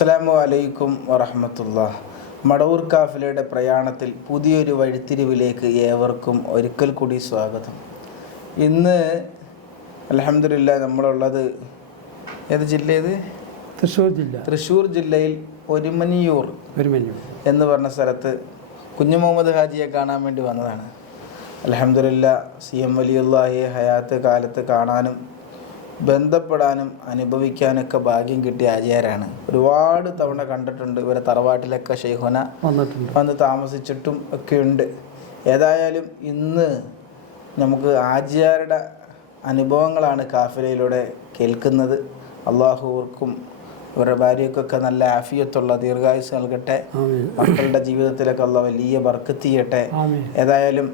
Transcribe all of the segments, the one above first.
അസ്സലാമു അലൈക്കും വറഹ്മത്തുള്ളാഹി. മടവൂർ കാഫിലയുടെ പ്രയാണത്തിൽ പുതിയൊരു വഴിത്തിരിവിലേക്ക് ഏവർക്കും ഒരിക്കൽ കൂടി സ്വാഗതം. ഇന്ന് അൽഹംദുലില്ലാഹ് നമ്മളുള്ളത് ഏത് ജില്ലയത്? തൃശ്ശൂർ ജില്ലയിൽ ഒരുമനിയൂർ എന്ന് പറഞ്ഞ സ്ഥലത്ത് കുഞ്ഞു മുഹമ്മദ് ഹാജിയെ കാണാൻ വേണ്ടി വന്നതാണ്. അൽഹംദുലില്ലാഹ് CM വലിയുള്ളാഹിയെ ഹയാത്ത് കാലത്ത് കാണാനും ബന്ധപ്പെടാനും അനുഭവിക്കാനൊക്കെ ഭാഗ്യം കിട്ടിയ ആചാരാണ്. ഒരുപാട് തവണ കണ്ടിട്ടുണ്ട്. ഇവരെ തറവാട്ടിലൊക്കെ ഷെയ്ഖുന വന്ന് താമസിച്ചിട്ടും ഒക്കെ ഉണ്ട്. ഏതായാലും ഇന്ന് നമുക്ക് ആചാരുടെ അനുഭവങ്ങളാണ് കാഫിലയിലൂടെ കേൾക്കുന്നത്. അള്ളാഹുവർക്കും ഇവരുടെ ഭാര്യയ്ക്കൊക്കെ നല്ല ആഫിയത്തുള്ള ദീർഘായുസ് നൽകട്ടെ. മക്കളുടെ ജീവിതത്തിലൊക്കെ അള്ളാഹ് വലിയ ബർക്കത്ത് ചെയ്യട്ടെ. ഏതായാലും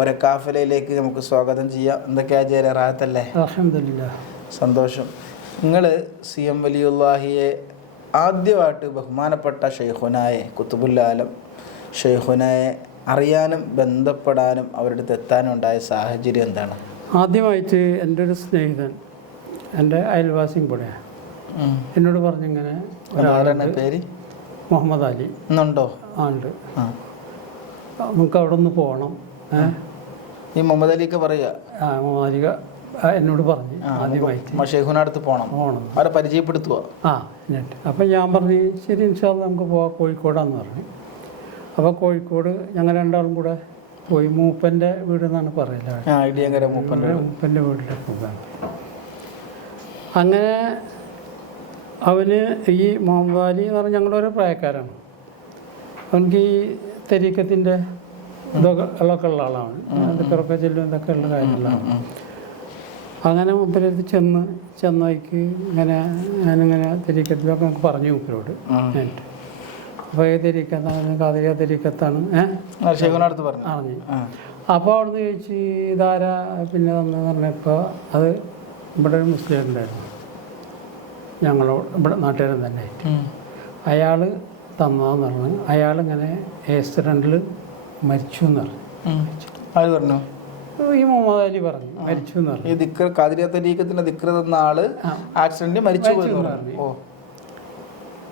ഓരോ കാഫിലയിലേക്ക് നമുക്ക് സ്വാഗതം ചെയ്യാം. എന്തൊക്കെ ആചാര്യ റാഹത്തല്ലേ? അൽഹംദുലില്ലാഹ്, സന്തോഷം. നിങ്ങൾ CM വലിയുള്ളാഹിയെ ആദ്യമായിട്ട് ബഹുമാനപ്പെട്ട ഷെയ്ഖുനായെ കുത്തുബുൽ-ആലം ഷെയ്ഖുനായെ അറിയാനും ബന്ധപ്പെടാനും അവരുടെ അടുത്ത് എത്താനും ഉണ്ടായ സാഹചര്യം എന്താണ്? ആദ്യമായിട്ട് എൻ്റെ ഒരു സ്നേഹിതൻ, എൻ്റെ അയൽവാസിയും കൂടെയാണ്, എന്നോട് പറഞ്ഞിങ്ങനെ ഒരാളുടെ പേര് മുഹമ്മദ് അലി എന്നുണ്ടോ? ഉണ്ട്, നമുക്ക് അവിടെ ഒന്ന് പോകണം. ഈ മുഹമ്മദ് അലിക്ക് പറയുക മുഹമ്മദ് അലി എന്നോട് പറഞ്ഞു ആദ്യമായിട്ട് ഷെയ്ഖുനടുത്ത് പോകണം, അവരെ പരിചയപ്പെടുത്തുക. എന്നിട്ട് അപ്പം ഞാൻ പറഞ്ഞു ശരി ഇൻഷാ അല്ലാഹ് നമുക്ക് പോവാം കോഴിക്കോടാന്ന് പറഞ്ഞു. അപ്പോൾ കോഴിക്കോട് ഞങ്ങൾ രണ്ടാളും കൂടെ പോയി. മൂപ്പൻ്റെ വീട് എന്നാണ് പറയല്, മൂപ്പൻ്റെ വീട്ടിലേക്ക് പോകാൻ. അങ്ങനെ അവന് ഈ മുഹമ്മദ് അലി എന്ന് പറഞ്ഞാൽ ഞങ്ങളൊരു പ്രായക്കാരാണ്. അവനക്ക് ഈ തെരീക്കത്തിൻ്റെ ഇതൊക്കെ ഉള്ള ആളാണ്. അതൊക്കെ ചെല്ലും ഇതൊക്കെ ഉള്ള കാര്യങ്ങളാണ്. അങ്ങനെ മൂപ്പരടുത്ത് ചെന്നൈക്ക് ഇങ്ങനെ ഞാനിങ്ങനെ തെരീക്കത്തിലൊക്കെ നമുക്ക് പറഞ്ഞു മൂപ്പരോട്. അപ്പോൾ ഈ തെരീക്കത്താണ്, കാതിരിയ തെരീക്കത്താണ് പറഞ്ഞു. അപ്പോൾ അവിടുന്ന് ചോദിച്ച് ഇതാരാ പിന്നെ തന്നെന്ന് പറഞ്ഞപ്പോൾ അത് ഇവിടെ ഒരു മുസ്ലിം ഉണ്ടായിരുന്നു, ഞങ്ങളോട് ഇവിടെ നാട്ടുകാരൻ തന്നെ. അയാൾ തന്നതെന്ന് പറഞ്ഞു. അയാളിങ്ങനെ ആക്സിഡൻറ്റിൽ മരിച്ചു എന്ന് പറഞ്ഞു. ഈ മുഹമ്മദ് അലി പറഞ്ഞു മരിച്ചു എന്ന് പറഞ്ഞു. തന്ന ആള് ആക്സിഡന്റ് മരിച്ചു പറഞ്ഞു.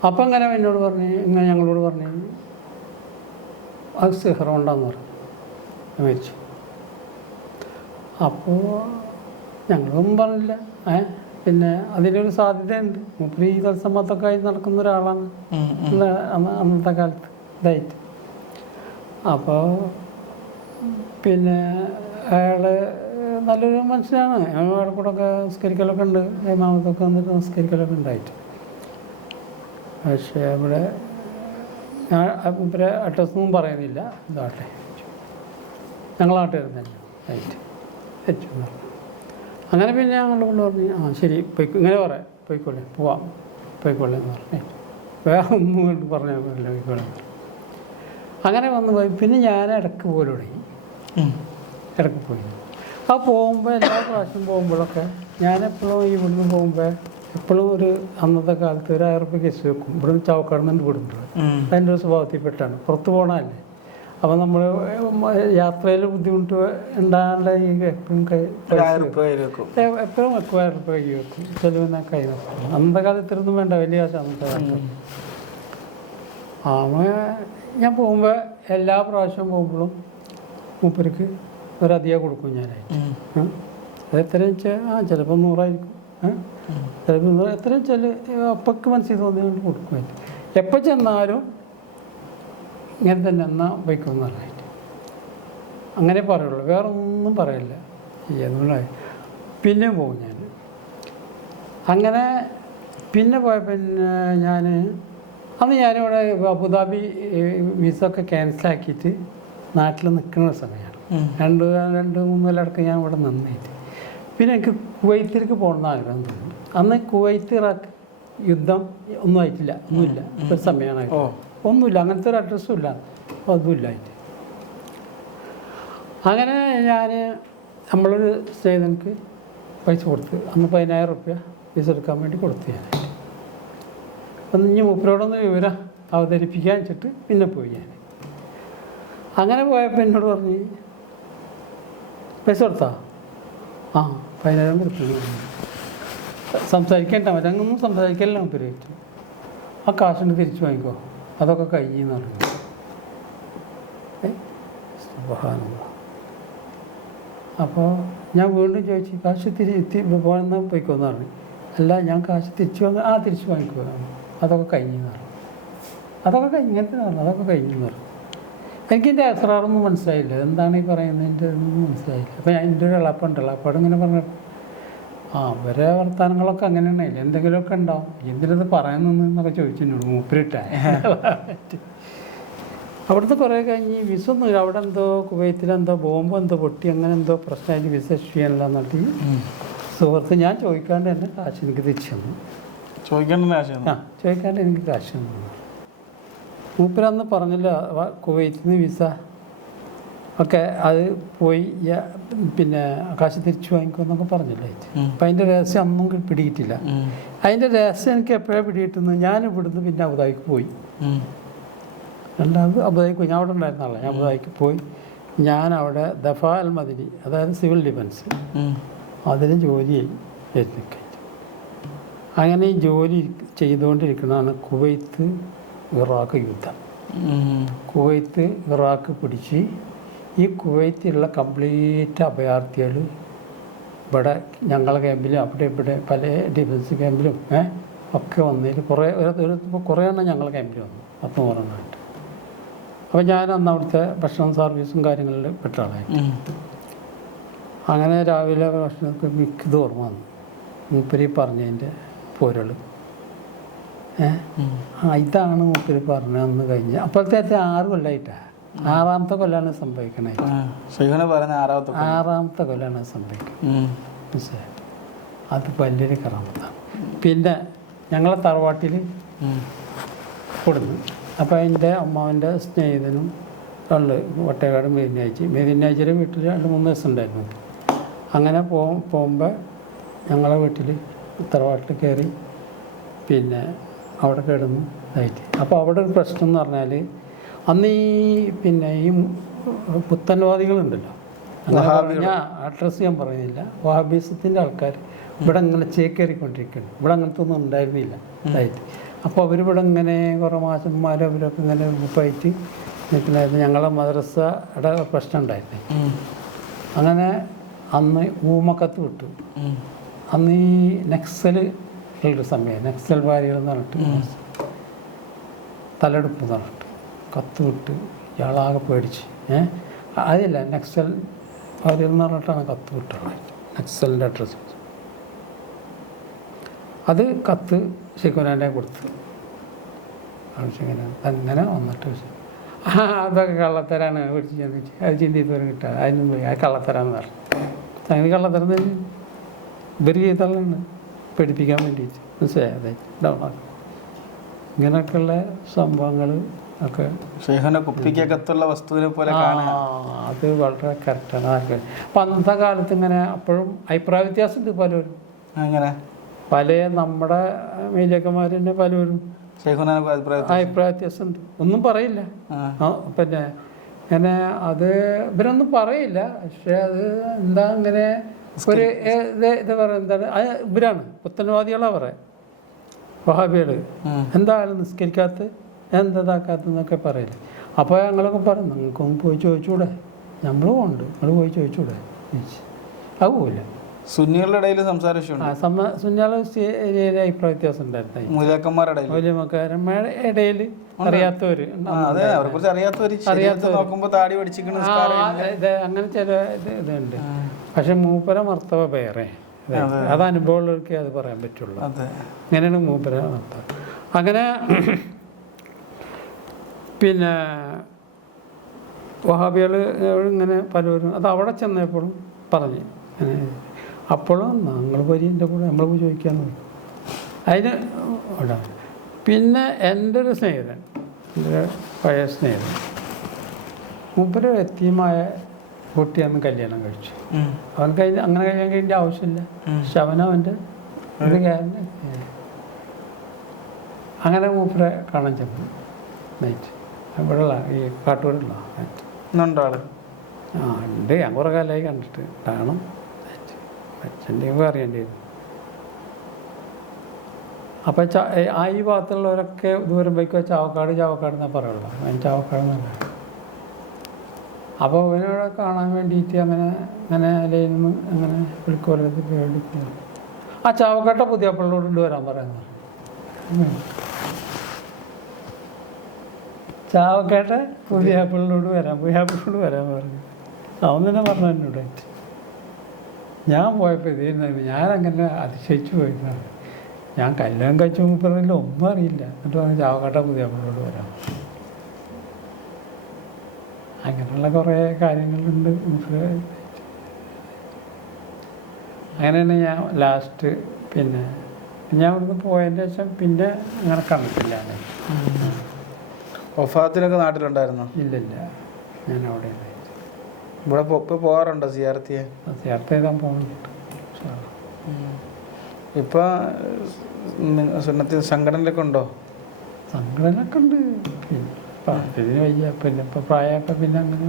അപ്പം ഇങ്ങനെ എന്നോട് പറഞ്ഞു, ഇങ്ങനെ ഞങ്ങളോട് പറഞ്ഞു അത് സിഹർ കൊണ്ടാന്ന് പറഞ്ഞു മരിച്ചു. അപ്പോൾ ഞങ്ങളൊന്നും പറഞ്ഞില്ല. പിന്നെ അതിനൊരു സാധ്യതയുണ്ട്, മൂപ്പര് ഈ തത്സമത്തൊക്കെ ആയി നടക്കുന്ന ഒരാളാണ് അന്നത്തെ കാലത്ത് ഇതായിട്ട്. അപ്പോൾ പിന്നെ അയാൾ നല്ലൊരു മനുഷ്യനാണ്. അയാളുടെ കൂടെ ഒക്കെ നിസ്കരിക്കലൊക്കെ ഉണ്ട്, ഇമാമത്തൊക്കെ വന്നിട്ട് നിസ്കരിക്കലൊക്കെ ഉണ്ടായിട്ട്. പക്ഷേ അവിടെ ഞാൻ ഇവരെ അഡ്രസ്സൊന്നും പറയുന്നില്ല, ഇതാട്ടെ ഞങ്ങളാട്ടുകാരൻ തന്നെ ആയിട്ട് വെച്ചു പറഞ്ഞു. അങ്ങനെ പിന്നെ ഞങ്ങളുടെ കൊണ്ട് പറഞ്ഞു ശരി ഇങ്ങനെ പറയാം പോയിക്കോളെ പോവാം പോയിക്കോളെ എന്ന് പറഞ്ഞേ, വേറെ ഒന്നും കൊണ്ട് പറഞ്ഞാൽ പോയില്ല പോയിക്കോളെ. അങ്ങനെ വന്നു പോയി. പിന്നെ ഞാൻ ഇടയ്ക്ക് പോലും തുടങ്ങി, ഇടയ്ക്ക് പോയി. ആ പോകുമ്പോൾ എല്ലാ പ്രാവശ്യം പോകുമ്പോഴൊക്കെ ഞാനെപ്പോഴും ഇവിടുന്ന് പോകുമ്പോൾ എപ്പോഴും ഒരു അന്നത്തെ കാലത്ത് ഒരു 1000 രൂപ കേസ് വെക്കും. ഇവിടുന്ന് ചാവക്കാടുന്ന് വിടുമ്പോൾ അതിൻ്റെ ഒരു സ്വഭാവത്തിൽപ്പെട്ടാണ്, പുറത്ത് പോകണമല്ലേ. അപ്പോൾ നമ്മൾ യാത്രയിൽ ബുദ്ധിമുട്ട് ഉണ്ടാകാനുള്ള ഈ എപ്പോഴും എപ്പോഴും 1000 രൂപ കൈ വെക്കും, ചെലവിനെ കൈ വെക്കും. അന്നത്തെ കാലത്ത് ഇത്രയൊന്നും വേണ്ട, വലിയ കാശ് അന്നത്തെ കാലത്ത്. ഞാൻ പോകുമ്പോൾ എല്ലാ പ്രാവശ്യവും പോകുമ്പോഴും മൂപ്പർക്ക് ഒരധികം കൊടുക്കും ഞാനായിട്ട്. അത് എത്രയും വെച്ചാൽ ചിലപ്പോൾ 100 ആയിരിക്കും, ചിലപ്പോൾ എത്രയും അപ്പൊക്കെ മനസ്സിൽ തോന്നിയോണ്ട് കൊടുക്കുമായിട്ട്. എപ്പോൾ ചെന്നാലും ഇങ്ങനെ തന്നെ എന്നാൽ വയ്ക്കുമെന്ന് പറഞ്ഞിട്ട് അങ്ങനെ പറയുള്ളൂ, വേറെ ഒന്നും പറയില്ല എന്നുള്ള. പിന്നെ പോകും ഞാൻ. അങ്ങനെ പിന്നെ പോയപ്പോൾ പിന്നെ അന്ന് ഞാനിവിടെ അബുദാബി വിസ ഒക്കെ ക്യാൻസലാക്കിയിട്ട് നാട്ടിൽ നിൽക്കുന്ന സമയമാണ്. 2-3 കൊല്ലടക്കം ഞാൻ ഇവിടെ നിന്നിട്ട് പിന്നെ എനിക്ക് കുവൈത്തിലേക്ക് പോകണമെന്ന് ആഗ്രഹം തോന്നി. അന്ന് കുവൈത്ത് ഇറാഖ് യുദ്ധം ഒന്നും ആയിട്ടില്ല, ഒന്നുമില്ല, ഒരു സമയമാണ്, ഒന്നുമില്ല, അങ്ങനത്തെ ഒരു അഡ്രസ്സും ഇല്ല, അപ്പോൾ അതുമില്ലായിട്ട്. അങ്ങനെ നമ്മളൊരു സ്നേഹിതനക്ക് പൈസ കൊടുത്ത് അന്ന് 10,000 രൂപ വിസ എടുക്കാൻ വേണ്ടി കൊടുത്തു ഞാൻ. അപ്പം ഇനി മൂപ്പരോടൊന്ന് വിവരം അവതരിപ്പിക്കാൻ വെച്ചിട്ട് പിന്നെ പോയി ഞാൻ. അങ്ങനെ പോയപ്പോൾ എന്നോട് പറഞ്ഞ് പൈസ കൊടുത്താ? 10,000 കൊടുത്തു. സംസാരിക്കേണ്ട അവരങ്ങൊന്നും സംസാരിക്കലില്ല മൂപ്പര്. ആ കാശിന് തിരിച്ചു വാങ്ങിക്കോ, അതൊക്കെ കഴിഞ്ഞെന്ന് പറഞ്ഞു. സുബ്ഹാനല്ലാഹ്. അപ്പോൾ ഞാൻ വീണ്ടും ചോദിച്ചു, കാശ് പോയെന്നാൽ പോയിക്കോന്ന് പറഞ്ഞു. അല്ല, ഞാൻ കാശ് തിരിച്ചു തിരിച്ചു വാങ്ങിക്കോ, അതൊക്കെ കഴിഞ്ഞെന്ന് പറഞ്ഞു. അതൊക്കെ ഇങ്ങനത്തെ പറഞ്ഞു, അതൊക്കെ കഴിഞ്ഞെന്ന് പറഞ്ഞു. എനിക്കെൻ്റെ അസ്രാറൊന്നും മനസ്സിലായില്ല, എന്താണ് ഈ പറയുന്നതിൻ്റെ ഒന്നും മനസ്സിലായില്ല. അപ്പോൾ ഞാൻ എൻ്റെ ഒരു ഇളപ്പുണ്ടല്ലോ, അപ്പോൾ ഇങ്ങനെ പറഞ്ഞു, അവരെ വർത്തമാനങ്ങളൊക്കെ അങ്ങനെ തന്നെയല്ലേ, എന്തെങ്കിലുമൊക്കെ ഉണ്ടാവും, എന്തിനത് പറയുന്നതെന്നൊക്കെ ചോദിച്ചിട്ടുണ്ട് മൂപ്പരിട്ടായ. അവിടുത്തെ കുറേ കഴിഞ്ഞ് വിസ ഒന്നും അവിടെ എന്തോ കുവൈത്തിലെന്തോ ബോംബ് എന്തോ പൊട്ടി, അങ്ങനെ എന്തോ പ്രശ്നമായിട്ട് വിസ ചെയ്യാനില്ല എന്നിട്ട് സുഹൃത്ത് ഞാൻ ചോദിക്കാണ്ട് തന്നെ കാശ് എനിക്ക് തിരിച്ചു തന്നു. ചോദിക്കാണ്ട് എനിക്ക് കാശ് തന്നു. മൂപ്പരന്ന് പറഞ്ഞില്ല കുവൈത്തിൽ നിന്ന് വിസ ഒക്കെ അത് പോയി പിന്നെ കാശ് തിരിച്ചു വാങ്ങിക്കുമെന്നൊക്കെ പറഞ്ഞില്ലേ. അപ്പം അതിൻ്റെ രഹസ്യം അന്നും പിടിയിട്ടില്ല. അതിൻ്റെ രഹസ്യം എനിക്ക് എപ്പോഴാണ് പിടിയിട്ടുന്നത്, ഞാൻ ഇവിടുന്ന് പിന്നെ അബുദാബിക്ക് പോയി. രണ്ടാമത് അബുദാബിക്ക് പോയി, ഞാൻ അവിടെ ഉണ്ടായിരുന്നല്ലോ. ഞാൻ അബുദാബിക്ക് പോയി, ഞാൻ അവിടെ ദഫാ അൽ മദനി, അതായത് സിവിൽ ഡിഫൻസ്, അതിന് ജോലി ചെയ്ത് അങ്ങനെ ഈ ജോലി ചെയ്തുകൊണ്ടിരിക്കുന്നതാണ് കുവൈത്ത് ഇറാഖ് യുദ്ധം. കുവൈത്ത് ഇറാഖ് പിടിച്ച് ഈ കുവൈത്തിലുള്ള കംപ്ലീറ്റ് അഭയാർത്ഥികൾ ഇവിടെ ഞങ്ങളെ ക്യാമ്പിലും അവിടെ ഇവിടെ പല ഡിഫൻസ് ക്യാമ്പിലും ഒക്കെ വന്നതിൽ കുറേ എണ്ണം ഞങ്ങളെ ക്യാമ്പിൽ വന്നു, 100 അപ്പോൾ ഞാൻ അന്ന് അവിടുത്തെ ഭക്ഷണം സർവീസും കാര്യങ്ങളിൽ പെട്ട ആളായിട്ട്. അങ്ങനെ രാവിലെ ഭക്ഷണമൊക്കെ മിക്കത് ഓർമ്മ വന്നു, മൂപ്പരി പറഞ്ഞതിൻ്റെ പൊരുൾ. ഇതാണ് മൂപ്പര് പറഞ്ഞതെന്ന് കഴിഞ്ഞ് അപ്പോഴത്തെ 6 കൊല്ലമായിട്ടാണ്, 6ാമത്തെ കൊല്ലാണ് സംഭവിക്കണേ. 6ാമത്തെ കൊല്ലാണ് സംഭവിക്കുന്നത്. മനസ്സിലായി? അത് വലിയൊരു കറാമത്താണ്. പിന്നെ ഞങ്ങളെ തറവാട്ടിൽ കൊടുന്നു. അപ്പോൾ എൻ്റെ അമ്മാവൻ്റെ സ്നേഹിതനും ഉള്ളു വട്ടേക്കാട് മെതിനാഴ്ചയുടെ വീട്ടിൽ 2-3 ദിവസം ഉണ്ടായിരുന്നു. അങ്ങനെ പോകുമ്പോൾ ഞങ്ങളെ വീട്ടിൽ തറവാട്ടിൽ കയറി പിന്നെ അവിടെ കിടന്നു ഇതായിട്ട്. അപ്പോൾ അവിടെ ഒരു പ്രശ്നം എന്ന് പറഞ്ഞാൽ അന്ന് ഈ പുത്തൻവാദികളുണ്ടല്ലോ, ഞാൻ അഡ്രസ്സ് ഞാൻ പറയുന്നില്ല, വഹാബിസത്തിൻ്റെ ആൾക്കാർ ഇവിടെ ഇങ്ങനെ ചേക്കേറിക്കൊണ്ടിരിക്കുന്നു. ഇവിടെ അങ്ങനത്തെ ഒന്നും ഉണ്ടായിരുന്നില്ല ഇതായിട്ട്. അപ്പോൾ അവരിവിടെ ഇങ്ങനെ കുറേ മാഷന്മാർ അവരൊക്കെ ഇങ്ങനെ ഗ്രൂപ്പായിട്ട് നിൽക്കണായിരുന്നു. ഞങ്ങളെ മദ്രസയുടെ പ്രശ്നം ഉണ്ടായിരുന്നു. അങ്ങനെ അന്ന് ഊമക്കത്ത് വിട്ടു. അന്ന് ഈ നക്സൽ ഉള്ളൊരു സമയം, നക്സൽ വാരികളെന്ന് പറഞ്ഞിട്ട് തലെടുപ്പ് പറഞ്ഞിട്ട് കത്ത് വിട്ട് ഇയാളാകെ പേടിച്ച്. അതില്ല, നക്സൽ വാരികളെന്ന് പറഞ്ഞിട്ടാണ് കത്ത് വിട്ടുള്ളത്, നക്സലിൻ്റെ അഡ്രസ്സ്. അത് കത്ത് ശിഖുനാനെ കൊടുത്തു. അങ്ങനെ വന്നിട്ട് അതൊക്കെ കള്ളത്തരാണ് പിടിച്ച് ചിന്തിച്ച് അത് ചിന്തിച്ച് വരെ കിട്ടുക, അതിനും പോയി അത് കള്ളത്തരാന്ന് പറഞ്ഞു. അങ്ങനെ കള്ളത്തരം തന്നെ ഇവർ ചെയ്തതാണ് പേടിപ്പിക്കാൻ വേണ്ടിയിട്ട്. മനസ്സിലായി? അതെ, ഡൗണാക്കി. ഇങ്ങനെയൊക്കെയുള്ള സംഭവങ്ങൾ ഒക്കെ കുപ്പിക്കകത്തുള്ള വസ്തുവിനെ പോലെ അത് വളരെ കറക്റ്റാണ്. ആർക്കും അപ്പം അന്നത്തെ കാലത്ത് ഇങ്ങനെ അപ്പോഴും അഭിപ്രായ വ്യത്യാസമുണ്ട് പലരും. അങ്ങനെ പല നമ്മുടെ മേലിയക്കന്മാർ തന്നെ പലരും അഭിപ്രായ വ്യത്യാസമുണ്ട്, ഒന്നും പറയില്ല. പിന്നെ അങ്ങനെ അത് ഇവരൊന്നും പറയില്ല. പക്ഷെ അത് എന്താ അങ്ങനെ ഒരു ഇത് പറയുന്നത് എന്താണ്, ഇവരാണ് പുത്തൻവാദികളാണ് പറയാം, വഹാബികൾ. എന്തായാലും നിസ്കരിക്കാത്ത എന്തതാക്കാത്തെന്നൊക്കെ പറയില്ല. അപ്പോൾ ഞങ്ങളൊക്കെ പറയും, നിങ്ങൾക്കൊന്ന് പോയി ചോദിച്ചൂടെ, നമ്മളും ഉണ്ട്, നിങ്ങൾ പോയി ചോദിച്ചൂടെ ചോദിച്ചു. അത് പോയില്ല. സുന്നികളുടെ ഇടയിൽ സുന്നികളുടെ ഏരിയയിലെ അഭിപ്രായ വ്യത്യാസം ഉണ്ടായിരുന്നു. മൂലക്കന്മാരുടെ ഇടയിൽ അറിയാത്തവർ അങ്ങനെ ചില ഇതുണ്ട്. പക്ഷെ മൂപ്പര മർത്തവ വേറെ, അത് അനുഭവമുള്ളവർക്ക് അത് പറയാൻ പറ്റുള്ളൂ. അങ്ങനെയാണ് മൂപ്പര മർത്തവ. അങ്ങനെ പിന്നെ വഹാബികൾ ഇങ്ങനെ പലരും അത് അവിടെ ചെന്നപ്പോഴും പറഞ്ഞു. അപ്പോഴും ഞങ്ങൾ പോയി എൻ്റെ കൂടെ നമ്മൾ പോയി ചോദിക്കാമെന്ന് പറഞ്ഞു. അതിന് അവിടെ പിന്നെ എൻ്റെ ഒരു സ്നേഹിതൻ, എൻ്റെ പഴയ സ്നേഹിതൻ, മൂപ്പര് എത്തിയമായ കുട്ടിയൊന്നും കല്യാണം കഴിച്ചു. അവൻ അങ്ങനെ കഴിയാൻ കഴിഞ്ഞ ആവശ്യമില്ല. പക്ഷെ അവൻ്റെ ഒരു കാരണം അങ്ങനെ മൂപ്പരെ കാണാൻ ചെന്നു നൈറ്റ്. ഇവിടെയുള്ള ഈ കാട്ടൂരുള്ള ഉണ്ട്. ഞാൻ കുറേ കാലമായി കണ്ടിട്ട് കാണും. അച്ഛൻ്റെ അറിയേണ്ടി വരും. അപ്പം ആ ഈ ഭാഗത്തുള്ളവരൊക്കെ ദൂരം പോയിക്കോ ചാവക്കാട് എന്നാ പറയുള്ളൂ. അവൻ ചാവക്കാട് എന്നല്ല. അപ്പോൾ അവനോടെ കാണാൻ വേണ്ടിയിട്ട് അങ്ങനെ അലയിൽ നിന്ന് അങ്ങനെ വിളിക്കുമല്ലത് പേടിക്കുന്നു. ആ ചാവക്കാട്ടെ പുതിയപ്പള്ളോട് വരാൻ പറയുന്നത്. ചാവക്കാട്ടെ പുതിയപ്പള്ളോട് വരാൻ പറഞ്ഞു. അവൻ തന്നെ പറഞ്ഞു എന്നോട്. ഞാൻ പോയപ്പോൾ ഇതിരുന്നു ഞാനങ്ങനെ അതിശയിച്ചു പോയിരുന്നാണ്. ഞാൻ കല്യാണം കഴിച്ചു പറഞ്ഞില്ല, ഒന്നും അറിയില്ല. എന്നിട്ട് പറഞ്ഞു ചാവക്കാട്ടെ പുതിയപ്പള്ളോട് വരാം. അങ്ങനെയുള്ള കുറേ കാര്യങ്ങളുണ്ട്. അങ്ങനെയാണ് ഞാൻ ലാസ്റ്റ് പിന്നെ ഞാൻ ഇവിടുന്ന് പോയതിൻ്റെ ശേഷം പിന്നെ അങ്ങനെ കണ്ടിട്ടില്ല. വഫാത്തിനൊക്കെ നാട്ടിലുണ്ടായിരുന്നു? ഇല്ലില്ല, ഞാൻ അവിടെ ഇവിടെ പോകാറുണ്ടോ സിയാർത്ത് ചെയ്താൽ പോകുന്നുണ്ട്. ഇപ്പൊ സുന്നത്തി സംഘടനയിലൊക്കെ ഉണ്ടോ? സംഘടനയൊക്കെ ഉണ്ട്. പിന്നെ വയ്യ, പിന്നെ ഇപ്പം പ്രായമൊക്കെ പിന്നെ അങ്ങനെ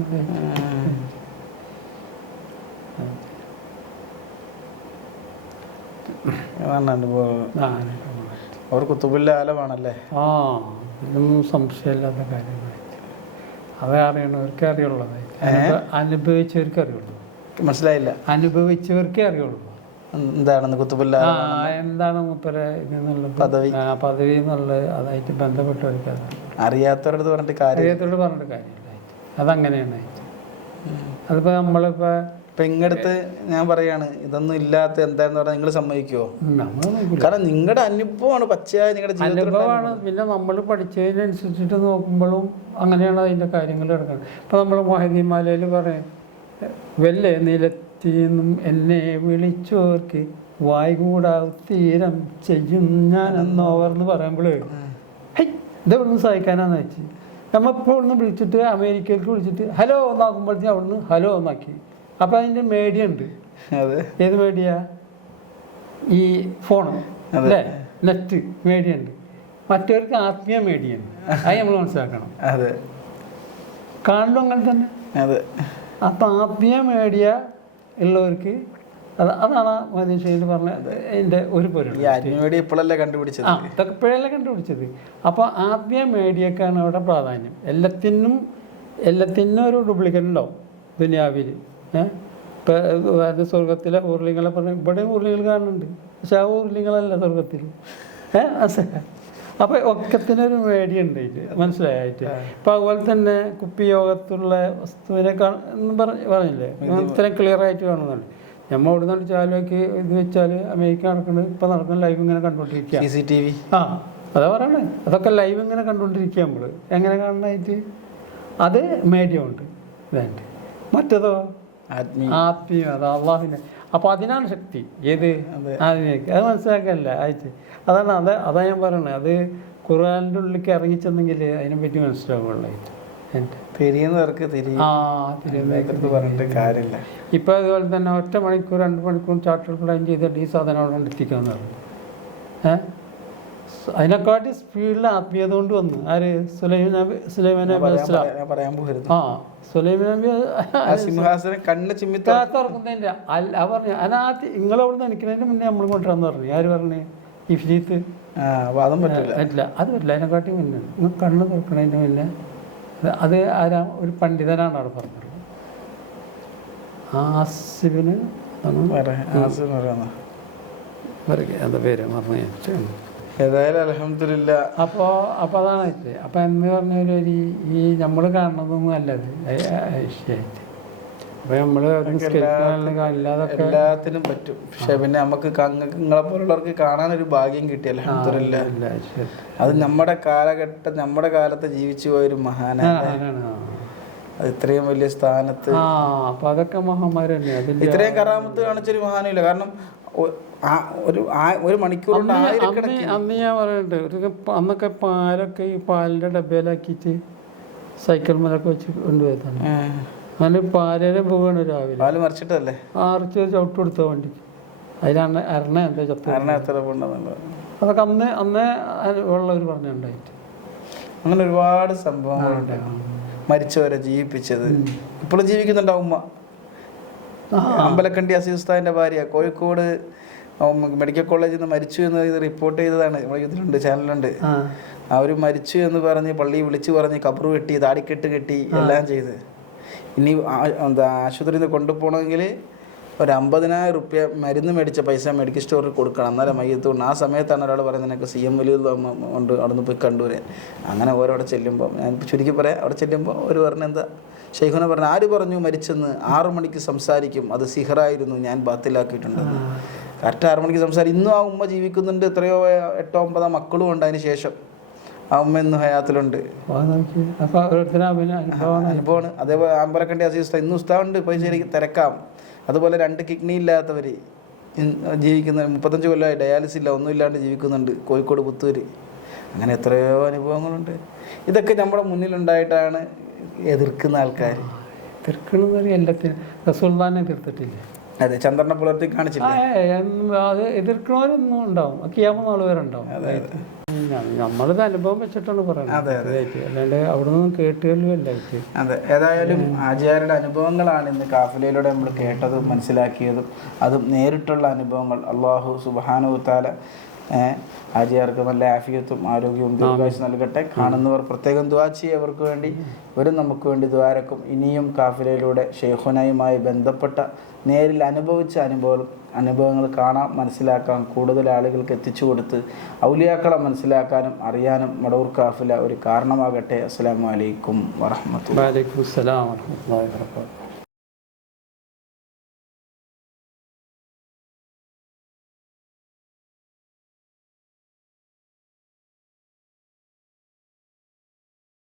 അവർ കുത്തുബുല്ല ആലമാണല്ലേ? ആ, ഇതൊന്നും സംശയമില്ലാത്ത കാര്യങ്ങളായിട്ട് അത് അറിയണവർക്കേ അറിയുള്ളതായി. അനുഭവിച്ചവർക്കേ അറിയുള്ളൂ. മനസ്സിലായില്ല. അനുഭവിച്ചവർക്കേ അറിയുള്ളൂ എന്താണെന്ന് കുത്തുബുല്ല എന്താണ് മൂപ്പരെ ഇതെന്നുള്ള പദവി എന്നുള്ളത്. അതായിട്ട് ബന്ധപ്പെട്ടവർക്ക് അറിയാത്തവരടുത്ത് പറഞ്ഞിട്ട് കാര്യമില്ല. അതങ്ങനെയാണ്. അതിപ്പോൾ നമ്മളിപ്പോൾ ഇങ്ങടുത്ത് ഞാൻ പറയാണ് ഇതൊന്നും ഇല്ലാത്ത എന്താന്ന് പറഞ്ഞാൽ നിങ്ങൾ സമ്മതിക്കുമോ? കാരണം നിങ്ങളുടെ അനുഭവമാണ്, പച്ചയായ നിങ്ങളുടെ അനുഭവമാണ്. പിന്നെ നമ്മൾ പഠിച്ചതിനനുസരിച്ചിട്ട് നോക്കുമ്പോഴും അങ്ങനെയാണ് അതിൻ്റെ കാര്യങ്ങൾ കിടക്കുന്നത്. ഇപ്പം നമ്മൾ മൊഹീദ്ദീൻമാലയിൽ പറയും, വെല്ലേ നിലത്തിന്നും എന്നെ വിളിച്ചോർക്ക് വായ്കൂടാ തീരം ചെയ്യും ഞാൻ എന്നോവർന്ന് പറയുമ്പോൾ ഇതെവിടുന്ന് സഹിക്കാനാന്ന് വെച്ച് നമ്മളിപ്പോൾ ഇവിടുന്ന് വിളിച്ചിട്ട് അമേരിക്കയിലേക്ക് വിളിച്ചിട്ട് ഹലോ എന്നാക്കുമ്പോഴത്തേക്കും അവിടുന്ന് ഹലോ എന്നാക്കി. അപ്പം അതിൻ്റെ മീഡിയ ഉണ്ട്. ഏത് മീഡിയ? ഈ ഫോണ് അല്ലേ, നെറ്റ് മീഡിയ ഉണ്ട്. മറ്റവർക്ക് ആത്മീയ മീഡിയ ഉണ്ട്. അത് നമ്മൾ മനസ്സിലാക്കണം. കാണലും അങ്ങനെ തന്നെ. അപ്പം ആത്മീയ മീഡിയ ഉള്ളവർക്ക് അതാണ് മനുഷ്യയിൽ പറഞ്ഞ അതിൻ്റെ ഒരു പൊരുൾ. ഇപ്പോഴല്ലേ കണ്ടുപിടിച്ചത്? ഇതൊക്കെ ഇപ്പോഴല്ലേ കണ്ടുപിടിച്ചത്. അപ്പോൾ ആത്മീയ മീഡിയക്കാണ് അവിടെ പ്രാധാന്യം. എല്ലാത്തിനും ഒരു ഡ്യൂപ്ലിക്കേറ്റ് ഉണ്ടാവും ദുനിയാവിൽ. ഇപ്പം സ്വർഗത്തിലെ ഊർലിങ്ങളെ പറഞ്ഞ ഇവിടെയും ഊർലിങ്ങൾ കാണുന്നുണ്ട്, പക്ഷെ ആ ഊർലിങ്ങളല്ല സ്വർഗത്തിൽ. അപ്പോൾ ഒക്കത്തിനൊരു മീഡിയ ഉണ്ട് ഇത്, മനസ്സിലായിട്ട്. ഇപ്പം അതുപോലെ തന്നെ കുപ്പിയോഗത്തുള്ള വസ്തുവിനെ പറഞ്ഞില്ലേ, ഇത്രയും ക്ലിയർ ആയിട്ട് കാണുന്നുണ്ട്. നമ്മൾ ഇവിടെ നിന്ന് ചാലുവാക്കി ഇത് വെച്ചാൽ അമേരിക്ക നടക്കുന്നത് ഇപ്പം നടക്കുന്ന ലൈവ് ഇങ്ങനെ കണ്ടുകൊണ്ടിരിക്കുക. CCTV. ആ, അതാ പറയണേ. അതൊക്കെ ലൈവ് ഇങ്ങനെ കണ്ടുകൊണ്ടിരിക്കുക നമ്മൾ. എങ്ങനെ കാണണമായിട്ട് അത് മീഡിയ ഉണ്ട്. വേണ്ട മറ്റേതോ ആത്മീയം, അത് അള്ളാഹിനെ. അപ്പോൾ അതിനാണ് ശക്തി. ഏത് ആത്മീയക്ക് അത് മനസ്സിലാക്കല്ല ആയിട്ട്. അതാ ഞാൻ പറയണേ. അത് ഖുർആനിൻ്റെ ഉള്ളിലേക്ക് ഇറങ്ങിച്ചെന്നെങ്കിൽ അതിനെപ്പറ്റി മനസ്സിലാവുള്ളായിട്ട്. ഇപ്പം അതുപോലെ തന്നെ 1 മണിക്കൂർ 2 മണിക്കൂർ ചാർട്ടർ പ്ലാൻ ചെയ്തിട്ട് ഈ സാധനം അവിടെ എത്തിക്കാന്ന് പറഞ്ഞു. അതിനെക്കാട്ടി സ്പീഡിൽ ആത്മീയത കൊണ്ട് വന്നു. ആര്? സുലൈമാൻ നബി തുറക്കുന്നതിൻ്റെ പറഞ്ഞു അതിനകത്ത് നിങ്ങളവിടെ നിൽക്കുന്നതിന് മുന്നേ നമ്മൾ കൊണ്ടുവരാന്ന് പറഞ്ഞു. ആര് പറഞ്ഞു? ഇഫ്രീത്ത്. പറ്റില്ല, അത് പറ്റില്ല. അതിനെക്കാട്ടി മുന്നേ നിങ്ങൾ കണ്ണ് തുറക്കണതിൻ്റെ മുന്നേ അത് ആരാ? ഒരു പണ്ഡിതനാണ് അവിടെ പറഞ്ഞത്. ആസിബിന് എന്താ പേര് പറഞ്ഞു. ഏതായാലും അൽഹംദുലില്ലാ. അപ്പോൾ അതാണ് ഇത്. അപ്പം എന്ന് പറഞ്ഞ ഈ നമ്മൾ കാണുന്നതൊന്നും അല്ലത് വിഷയമായിട്ട്. അപ്പം നമ്മൾ അല്ലാതൊക്കെ എല്ലാത്തിനും പറ്റും. പക്ഷെ പിന്നെ നമുക്ക് നിങ്ങളെ പോലുള്ളവർക്ക് കാണാനൊരു ഭാഗ്യം കിട്ടി അൽഹംദുലില്ലാ. അത് നമ്മുടെ കാലഘട്ടം, നമ്മുടെ കാലത്ത് ജീവിച്ചു പോയൊരു മഹാനാണ്. അത് ഇത്രയും വലിയ സ്ഥാനത്ത് അപ്പം അതൊക്കെ മഹാന്മാര് തന്നെ. ഇത്രയും കറാമത്ത് കാണിച്ചൊരു മഹാനില്ല. കാരണം ഒരു മണിക്കൂർ അന്ന് ഞാൻ പറയുന്നുണ്ട്, അന്നൊക്കെ പാലൊക്കെ ഈ പാലിൻ്റെ ഡബ്ബയിലാക്കിയിട്ട് സൈക്കിൾ മേലൊക്കെ വെച്ച് കൊണ്ടുപോയതാണ്. അങ്ങനെ പാലേനെ പോവുകയാണ് രാവിലെ. പാല് മറിച്ചിട്ടല്ലേ? അരച്ച് ചവിട്ട് കൊടുത്ത വണ്ടിക്ക്. അതിലാണ് എന്താ ചത്ത. അതൊക്കെ അന്നേ ഉള്ളവർ പറഞ്ഞുണ്ടായിട്ട്. അങ്ങനെ ഒരുപാട് സംഭവങ്ങളുണ്ട്. മരിച്ചവരെ ജീവിപ്പിച്ചത്. ഇപ്പോഴും ജീവിക്കുന്നുണ്ടാവും ഉമ്മ. അമ്പലക്കണ്ടി അസീസ് ഉസ്താദിന്റെ ഭാര്യ, കോഴിക്കോട് മെഡിക്കൽ കോളേജിൽ നിന്ന് മരിച്ചു എന്ന് ഇത് റിപ്പോർട്ട് ചെയ്തതാണ്. നമ്മുടെ ഇതിലുണ്ട്, ചാനലുണ്ട്. അവർ മരിച്ചു എന്ന് പറഞ്ഞ് പള്ളി വിളിച്ചു പറഞ്ഞ് കബർ വെട്ടി, താടിക്കെട്ട് കെട്ടി, എല്ലാം ചെയ്ത്. ഇനി ആശുപത്രിയിൽ നിന്ന് കൊണ്ടുപോകണമെങ്കിൽ ഒരു 50,000 റുപ്യ മരുന്ന് മേടിച്ച പൈസ മെഡിക്കൽ സ്റ്റോറിൽ കൊടുക്കണം, എന്നാലും മയ്യത്തുകൊണ്ട്. ആ സമയത്താണ് ഒരാൾ പറയുന്നത് നിനക്ക് CM വലിയ ഉണ്ട്, അവിടെ നിന്ന് പോയി കണ്ടുവരാൻ. അങ്ങനെ ഓരോടെ ചെല്ലുമ്പോൾ, ഞാൻ ചുരുക്കി പറയാം, അവിടെ ചെല്ലുമ്പോൾ ഒരു പറഞ്ഞ എന്താ ഷെയ്ഖുനെ പറഞ്ഞു, ആര് പറഞ്ഞു മരിച്ചെന്ന്? 6 മണിക്ക് സംസാരിക്കും, അത് സിഹറായിരുന്നു, ഞാൻ ബാത്തിലാക്കിയിട്ടുണ്ടെന്ന്. കറക്റ്റ് 6 മണിക്ക് സംസാരിക്കും. ഇന്നും ആ ഉമ്മ ജീവിക്കുന്നുണ്ട്. എത്രയോ 8-9 മക്കളും ഉണ്ട് അതിന് ശേഷം. ആ ഉമ്മ ഇന്ന് ഹയാത്തിലുണ്ട്. അനുഭവമാണ്. അതേപോലെ ആമ്പലക്കണ്ടി അസീസ് ഇന്ന് ഉസ്താവുണ്ട്, പോയി ശരിക്കും തിരക്കാം. അതുപോലെ 2 കിഡ്നി ഇല്ലാത്തവർ ജീവിക്കുന്ന 35 കൊല്ലമായി ഡയാലിസിസ് ഇല്ല, ഒന്നും ഇല്ലാണ്ട് ജീവിക്കുന്നുണ്ട് കോഴിക്കോട് പുത്തൂര്. അങ്ങനെ എത്രയോ അനുഭവങ്ങളുണ്ട്. ഇതൊക്കെ നമ്മുടെ മുന്നിലുണ്ടായിട്ടാണ് എതിർക്കുന്ന ആൾക്കാർ. എതിർക്കണമെന്ന് എല്ലാത്തിനും റസൂലുള്ളാഹിനെ എതിർത്തിട്ടില്ല. അതെ, ചന്ദ്രനെ പുലർത്തി കാണിച്ചില്ല. അത് എതിർക്കണവരൊന്നും ഉണ്ടാവും, ഖിയാമത്ത് നാൾ വരെ ഉണ്ടാവും. നമ്മളത് അനുഭവം വെച്ചിട്ടാണ് പറയുന്നത്, അല്ലാണ്ട് അവിടെ നിന്നും കേട്ടുകളില്ലായിട്ട്. അതെ, ഏതായാലും ആചാര്യരുടെ അനുഭവങ്ങളാണ് ഇന്ന് കാഫിലയിലൂടെ നമ്മൾ കേട്ടതും മനസ്സിലാക്കിയതും. അതും നേരിട്ടുള്ള അനുഭവങ്ങൾ. അള്ളാഹു സുബ്ഹാനഹു വ തആല ആചാര്യർക്ക് നല്ല ആഫിയത്തും ആരോഗ്യവും ദീർഘായുസ്സും നൽകട്ടെ. കാണുന്നവർ പ്രത്യേകം ദുആ ചെയ്യുക അവർക്ക് വേണ്ടി. ഇവരും നമുക്ക് വേണ്ടി ദുആരക്കും. ഇനിയും കാഫിലയിലൂടെ ഷെയ്ഖുനയുമായി ബന്ധപ്പെട്ട നേരിൽ അനുഭവിച്ച അനുഭവങ്ങൾ കാണാം, മനസ്സിലാക്കാം, കൂടുതൽ ആളുകൾക്ക് എത്തിച്ചു കൊടുത്ത് ഔലിയാക്കളെ മനസ്സിലാക്കാനും അറിയാനും മടവൂർ കാഫില ഒരു കാരണമാകട്ടെ. അസ്സലാമു അലൈക്കും വറഹ്മത്തുള്ളാഹി. വഅലൈക്കും അസ്സലാം വറഹ്മത്തുള്ളാഹി വബറകാതുഹു.